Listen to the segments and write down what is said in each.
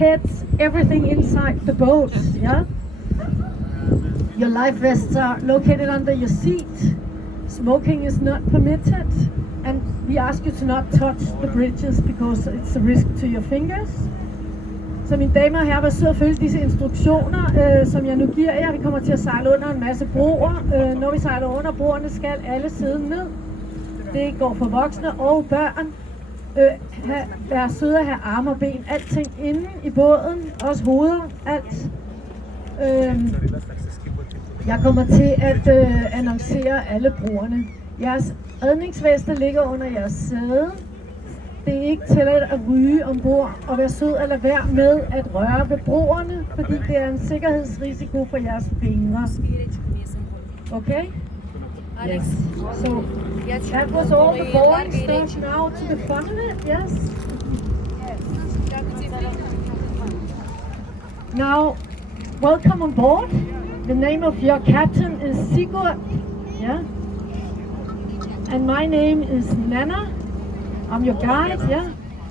pets, everything inside the boat, yeah? Your life vests are located under your seat. Smoking is not permitted. And we ask you to not touch the bridges because it's a risk to your fingers. Så mine damer og herrer, sidder og følge disse instruktioner, som jeg nu giver jer. Vi kommer til at sejle under en masse broer. Når vi sejler under broerne, skal alle sidde ned. Det går for voksne og børn. Vær søde at have arme og ben. Alting inde i båden, også hoveder, alt. Jeg kommer til at annoncere alle broerne. Jeres redningsveste ligger under jeres sæde. Det er ikke tilladt at ryge ombord, og vær sød at lade være med at røre ved broerne, fordi det er en sikkerhedsrisiko for jeres fingre. Okay? Yes. So that was all the boring stuff. Now to the fun of it, yes? Now, welcome on board. The name of your captain is Sigurd, yeah? And my name is Nana. I'm your guide, ja.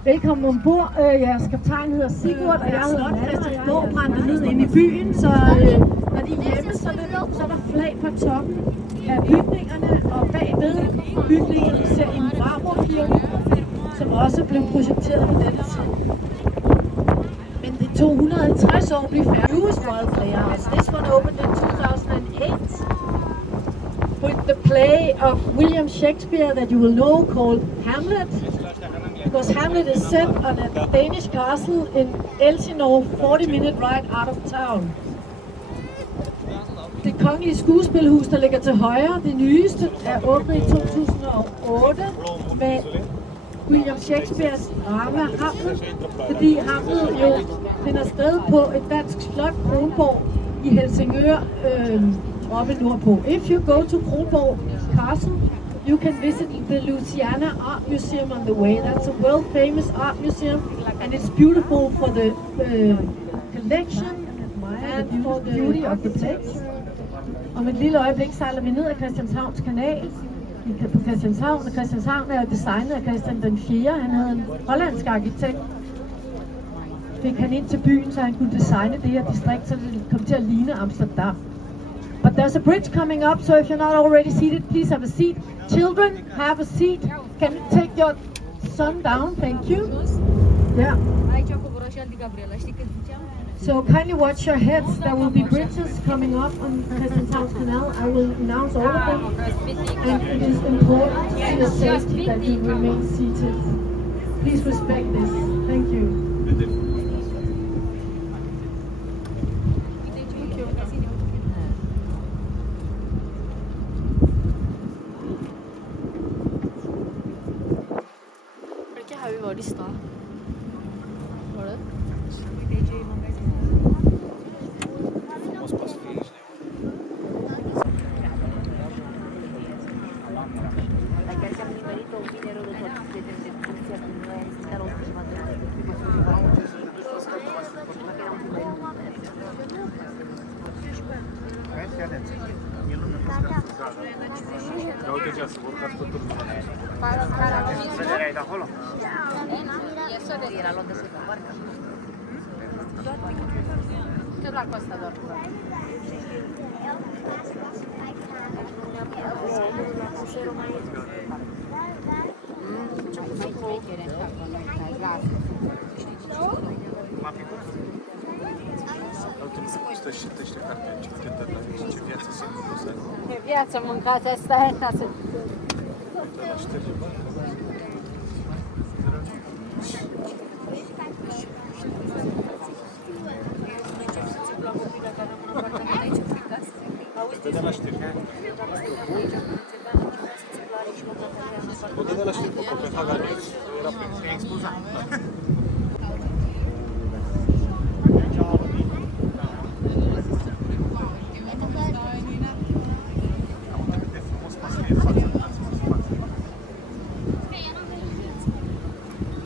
Velkommen ombord. Jeres kaptajn hedder Sigurd, og jeg hedder Nana. Går brændte ned ind i byen, så når de er hjemme, så er der flag på toppen af bygningerne, og bagved bygningerne ser I en marmorkirke, som også blev projekteret på denne tid. Men det tog 150 år at blive færdig. Newest Royal Playhouse. This one opened in 2008 with the play of William Shakespeare that you will know called Hamlet. Because Hamlet is set on a Danish castle in Elsinore, 40-minute ride out of town. Det kongelige skuespilhus, der ligger til højre, det nyeste, er åbnet i 2008 med William Shakespeares drama Hamlet, fordi Hamlet jo finder sted på et dansk slot, Kronborg, i Helsingør, oppe nordpå. If you go to Kronborg Castle, you can visit the Louisiana Art Museum on the way. That's a world-famous art museum, and it's beautiful for the collection and for the beauty of the place. Om et lille øjeblik sejler vi ned ad Christianshavns kanal på Christianshavn, og Christianshavn er jo designet af Christian den 4. Han havde en hollandsk arkitekt. Fik han ind til byen, så han kunne designe det her distrikt, så det kom til at ligne Amsterdam. But there's a bridge coming up, so if you're not already seated, please have a seat. Children, have a seat. Can you take your son down? Thank you. Yeah. So kindly watch your heads. There will be bridges coming up on Christianshavns Canal. I will announce all of them. And it is important to your safety that you remain seated. Please respect this. Thank you. Har vi varit i stad? Var det? Da uite ce să urcați pe turnul. Vederai de acolo? E soderiera, l'ho detto, guarda. C'è la costa d'oro. Citește cartea, ce viață se întâmplă. Che viață mâncați asta e să... Dă la știri. Dă la știri pe Copenhaga News. Era pe expulzat.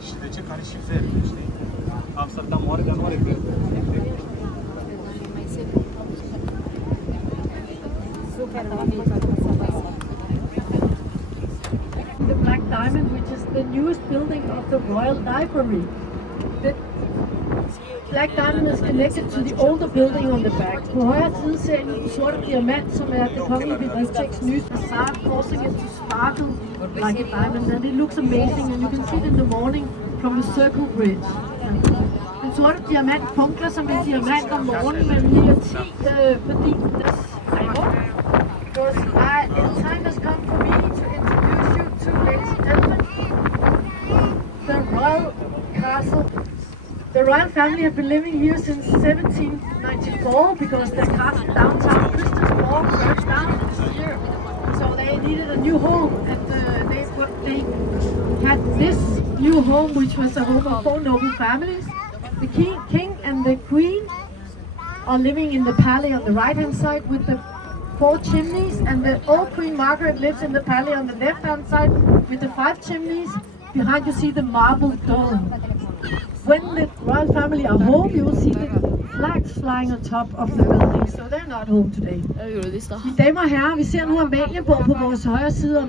Și de ce care și verde, știi? Amsterdam are, dar nu are verde. The Black Diamond, which is the newest building of the Royal Library. Black Diamond is connected to the older building on the back. På højre side ser I den sorte diamant, som er det kongelige biblioteks nye facade, causing it to sparkle like a diamond. And it looks amazing, and you can see it in the morning from the Circle Bridge. Den sorte diamant funkler som en diamant om morgenen mellem 9 og 10, fordi the time has come for me to introduce you to, ladies and gentlemen, the Royal Castle. The royal family have been living here since 1794 because their castle downtown Christiansborg burnt down this year. So they needed a new home, and they had this new home, which was a home of 4 noble families. The king and the queen are living in the palace on the right-hand side with the 4 chimneys, and the old Queen Margaret lives in the palace on the left-hand side with the 5 chimneys. Behind you see the marble dome. When the royal family are home, you will see the flags flying on top of the building, so they're not home today. Jeg gjorde det i stad. Mine damer og herrer, vi ser nu Amalienborg på vores højre side, og